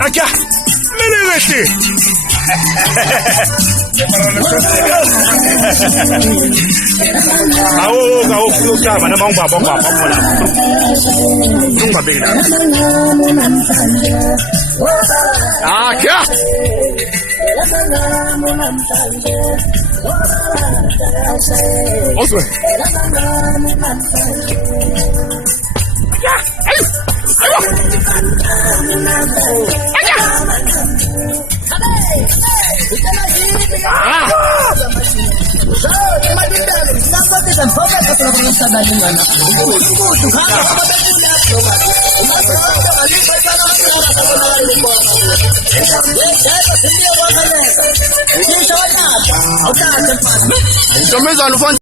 Acá, miren este. Kau keluar mana mau bawa bola. Tunggu bila. Acá. Oswe. Acá. Ayo. Acá.